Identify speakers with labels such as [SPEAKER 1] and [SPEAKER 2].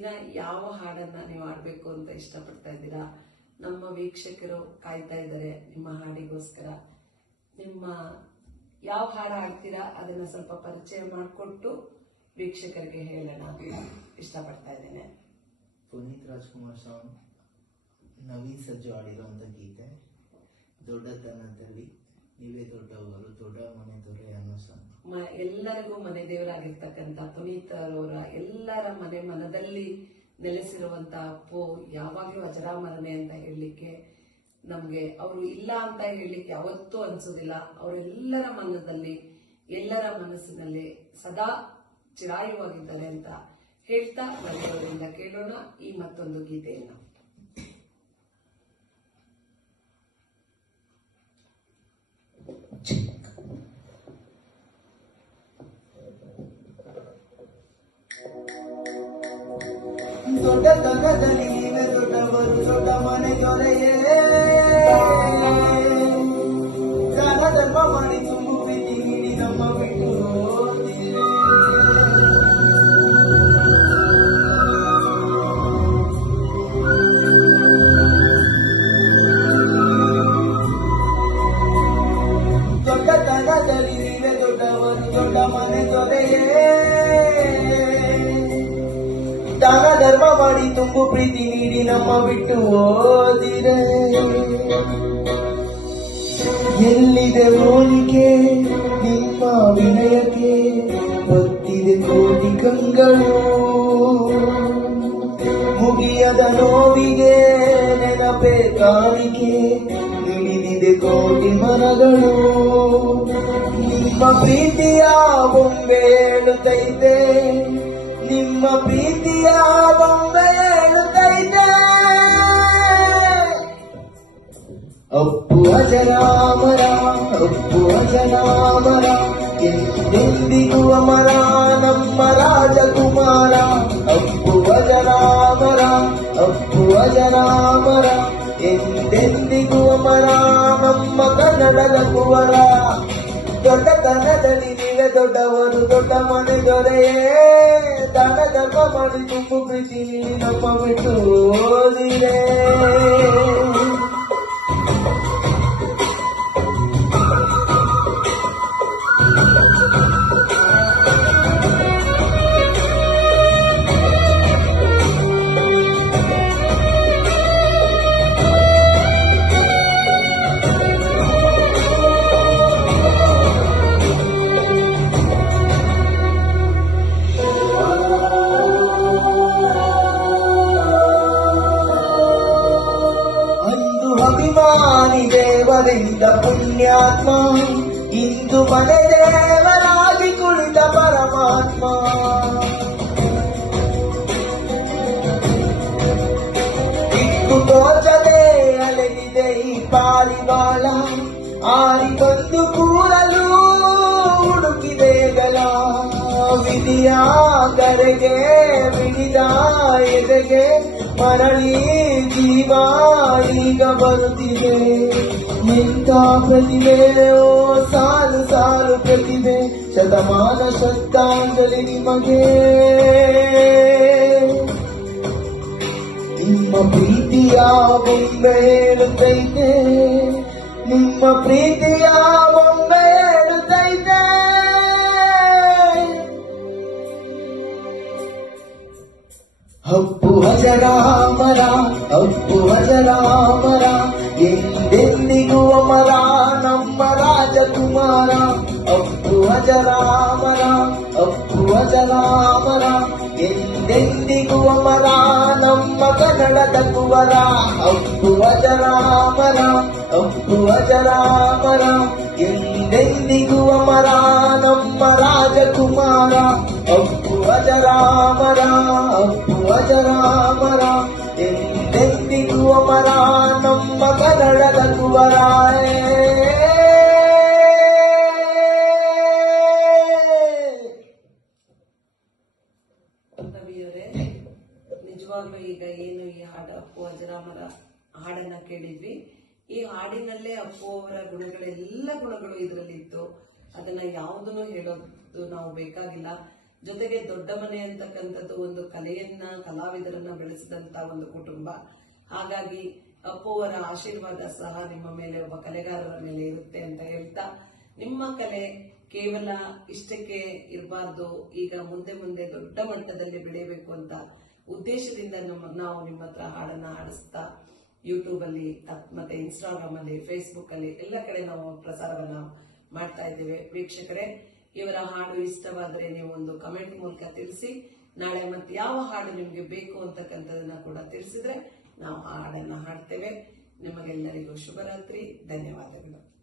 [SPEAKER 1] ದಿನ ಯಾವ ಹಾಡನ್ನ ನೀವು ಆಡ್ಬೇಕು ಅಂತ ಇಷ್ಟಪಡ್ತಾ ಇದ್ದೀರಾ? ನಮ್ಮ ವೀಕ್ಷಕರು ಕಾಯ್ತಾ ಇದ್ದಾರೆ ನಿಮ್ಮ ಹಾಡಿಗೋಸ್ಕರ. ನಿಮ್ಮ ಯಾವ ಹಾಡು ಹಾಡ್ತೀರಾ ಅದನ್ನ ಸ್ವಲ್ಪ ಪರಿಚಯ ಮಾಡಿಕೊಟ್ಟು ವೀಕ್ಷಕರಿಗೆ ಹೇಳೋಣ. ಇಷ್ಟಪಡ್ತಾ ಇದ್ದೇನೆ.
[SPEAKER 2] ಪುನೀತ್ ರಾಜ್ಕುಮಾರ್ ಸಾಂಗ್ ನವೀನ್ ಸಜ್ಜು ಆಡಿರುವಂಥ ಗೀತೆ, ದೊಡ್ಡತನದಲ್ಲಿ. ನೀವೇ ದೊಡ್ಡವರು, ದೊಡ್ಡ ಮನೆ ದೊರೆ ಅನ್ನೋ
[SPEAKER 1] ಎಲ್ಲರಿಗೂ ಮನೆ ದೇವರಾಗಿರ್ತಕ್ಕಂಥ ಪುನೀತ್ ಅವರ ಎಲ್ಲರ ಮನೆ ಮನದಲ್ಲಿ ನೆಲೆಸಿರುವಂತ ಅಪ್ಪು ಯಾವಾಗ್ಲೂ ಅಜರಾಮರನೆ ಅಂತ ಹೇಳಲಿಕ್ಕೆ ನಮ್ಗೆ ಅವರು ಇಲ್ಲ ಅಂತ ಹೇಳಲಿಕ್ಕೆ ಯಾವತ್ತೂ ಅನ್ಸೋದಿಲ್ಲ ಅವರೆಲ್ಲರ ಮನದಲ್ಲಿ, ಎಲ್ಲರ ಮನಸ್ಸಿನಲ್ಲಿ ಸದಾ ಚಿರಾಯುವಾಗಿದ್ದಾರೆ ಅಂತ ಹೇಳ್ತಾ ಮನೆಯವರಿಂದ ಕೇಳೋಣ ಈ ಮತ್ತೊಂದು ಗೀತೆಯನ್ನು.
[SPEAKER 2] ದೊಡ್ಡತನದಲ್ಲಿ ನೀವೇ ದೊಡ್ಡವರು ದೊಡ್ಡ ಮನೆ ತುಂಬು ಪ್ರೀತಿ ನೀಡಿ ನಮ್ಮ ಬಿಟ್ಟು ಓದಿರೆ ಎಲ್ಲಿದೆ ಹೋಲಿಕೆ? ನಿಮ್ಮ ವಿನಯಕ್ಕೆ ಗೊತ್ತಿದೆ ಕೋಟಿ ಕಂಗಳು. ಮುಗಿಯದ ನೋವಿಗೆ ನೆನಪೇ ಕಾಣಿಕೆ ನಿಮಿದಿದೆ ಕೋಟಿ ಮನಗಳು ನಿಮ್ಮ ಪ್ರೀತಿಯ ಬೊಂಬೆ ಹೇಳುತ್ತೈತೆ. ನಿಮ್ಮ ಪ್ರೀತಿಯ ಬೊಂಬೆ ಹೇಳುತ್ತೈತೆ ಅಪ್ಪು ಅಜರಾಮರ ಅಪ್ಪು ಅಜರಾಮರ ಎಂದೆಂದಿಗೂ ಅಮರ ನಮ್ಮ ರಾಜಕುಮಾರ ಅಪ್ಪು ಅಜರಾಮರ ಅಪ್ಪು ಅಜರಾಮರ ಎಂದೆಂದಿಗೂ ಅಮರ ನಮ್ಮ ಕನ್ನಡದ ಕುವರ ದೊಡ್ಡತನದಲ್ಲಿ ನೀವೇ ದೊಡ್ಡವರು ದೊಡ್ಡ ಮನೆ ದೊರೆಯೇ ದಾನ ಧರ್ಮ ಮಾಡಿ ತುಂಬು ಪ್ರೀತಿ ನೀ ನಮ್ಮ ಬಿಟ್ಟು ಓದಿರೇ ದೇವರಿಂದ ಪುಣ್ಯಾತ್ಮ. ಇಂದು ಮನೆ ದೇವರಾಗಿ ಕುಳಿತ ಪರಮಾತ್ಮ. ಇಟ್ಟು ತೋಚದೆ ಅಲೆಗಿದೆ ಈ ಪಾರಿವಾಳ. ಆರಿ ಬಂದು ಕೂರಲು ಹುಡುಕಿದೆ ಗಲ. ವಿಧಿಯ ಕರೆಗೆ ಬಿಡಿದ ಎದೆಗೆ ಮರಳಿ ಜೀವ ಈಗ ಬರುತ್ತಿದೆ. ನಿಂತ ಪ್ರತಿಭೆ, ಓ ಸಾಲು ಸಾಲು ಪ್ರತಿಭೆ, ಶತಮಾನ ಶ್ರದ್ಧಾಂಜಲಿ ನಿಮಗೆ. ನಿಮ್ಮ ಪ್ರೀತಿಯ ಬೊಂಬೆ ಹೇಳುತ್ತೈತೆ. ನಿಮ್ಮ ಪ್ರೀತಿಯ ಅಪ್ಪು ಅಜರಾಮರ ಅಪ್ಪು ಅಜರಾಮರ ಎಂದೆಂದಿಗೂ ಅಮರ ನಮ್ಮ ರಾಜಕುಮಾರ ಅಪ್ಪು ಅಜರಾಮರ ಅಪ್ಪು ಅಜರಾಮರ ಎಂದೆಂದಿಗೂ ಅಮರ ನಮ್ಮ ಕನ್ನಡದ ಕುವರ ಅಪ್ಪು ಅಜರಾಮರ ಅಪ್ಪು ಅಜರಾಮರ ಎಂದೆಂದಿಗೂ ಅಮರ ನಮ್ಮ ರಾಜಕುಮಾರ. ಅಪ್ಪು ಅಜರಾಮರ ಅಪ್ಪು ಅಜರಾಮರ ಎಂದೆಂದಿಗೂ ಅಮರ ನಮ್ಮ ಕನ್ನಡದ ಕುವರ.
[SPEAKER 1] ರವಿಯವರೇ ನಿಜವಾಗ್ಲೂ ಈಗ ಏನು ಈ ಹಾಡು, ಅಪ್ಪು ಅಜರಾಮರ ಹಾಡನ್ನ ಕೇಳಿದ್ವಿ. ಈ ಹಾಡಿನಲ್ಲೇ ಅಪ್ಪು ಅವರ ಗುಣಗಳೆಲ್ಲ ಗುಣಗಳು ಇದರಲ್ಲಿ ಇತ್ತು ಅದನ್ನ ಯಾವುದನ್ನು ಹೇಳೋದು ನಾವು ಬೇಕಾಗಿಲ್ಲ. ಜೊತೆಗೆ ದೊಡ್ಡ ಮನೆ ಅಂತಕ್ಕಂಥದ್ದು ಒಂದು ಕಲೆಯನ್ನ, ಕಲಾವಿದರನ್ನ ಬೆಳೆಸಿದಂತ ಒಂದು ಕುಟುಂಬ. ಹಾಗಾಗಿ ಅಪ್ಪು ಅವರ ಆಶೀರ್ವಾದ ಸಹ ನಿಮ್ಮ ಮೇಲೆ, ಒಬ್ಬ ಕಲೆಗಾರರ ಮೇಲೆ ಇರುತ್ತೆ ಅಂತ ಹೇಳ್ತಾ, ನಿಮ್ಮ ಕಲೆ ಕೇವಲ ಇಷ್ಟಕ್ಕೆ ಇರಬಾರ್ದು, ಈಗ ಮುಂದೆ ಮುಂದೆ ದೊಡ್ಡ ಮಟ್ಟದಲ್ಲಿ ಬೆಳೆಯಬೇಕು ಅಂತ ಉದ್ದೇಶದಿಂದ ನಮ್ಮ ನಾವು ನಿಮ್ಮ ಹತ್ರ ಹಾಡನ್ನ ಹಾಡಿಸ್ತಾ ಯೂಟ್ಯೂಬ್ ಅಲ್ಲಿ ಮತ್ತೆ ಇನ್ಸ್ಟಾಗ್ರಾಮ್ ಅಲ್ಲಿ ಫೇಸ್ಬುಕ್ ಅಲ್ಲಿ ಎಲ್ಲ ಕಡೆ ನಾವು ಪ್ರಸಾರವನ್ನ ಮಾಡ್ತಾ ಇದ್ದೇವೆ. ವೀಕ್ಷಕರೇ, ಇವರ ಹಾಡು ಇಷ್ಟವಾದರೆ ನೀವು ಒಂದು ಕಮೆಂಟ್ ಮೂಲಕ ತಿಳಿಸಿ, ನಾಳೆ ಮತ್ತೆ ಯಾವ ಹಾಡು ನಿಮಗೆ ಬೇಕು ಅಂತಕ್ಕಂಥದನ್ನ ಕೂಡ ತಿಳಿಸಿದ್ರೆ ನಾವು ಆ ಹಾಡನ್ನು ಹಾಡ್ತೇವೆ. ನಿಮಗೆಲ್ಲರಿಗೂ ಶುಭರಾತ್ರಿ. ಧನ್ಯವಾದಗಳು.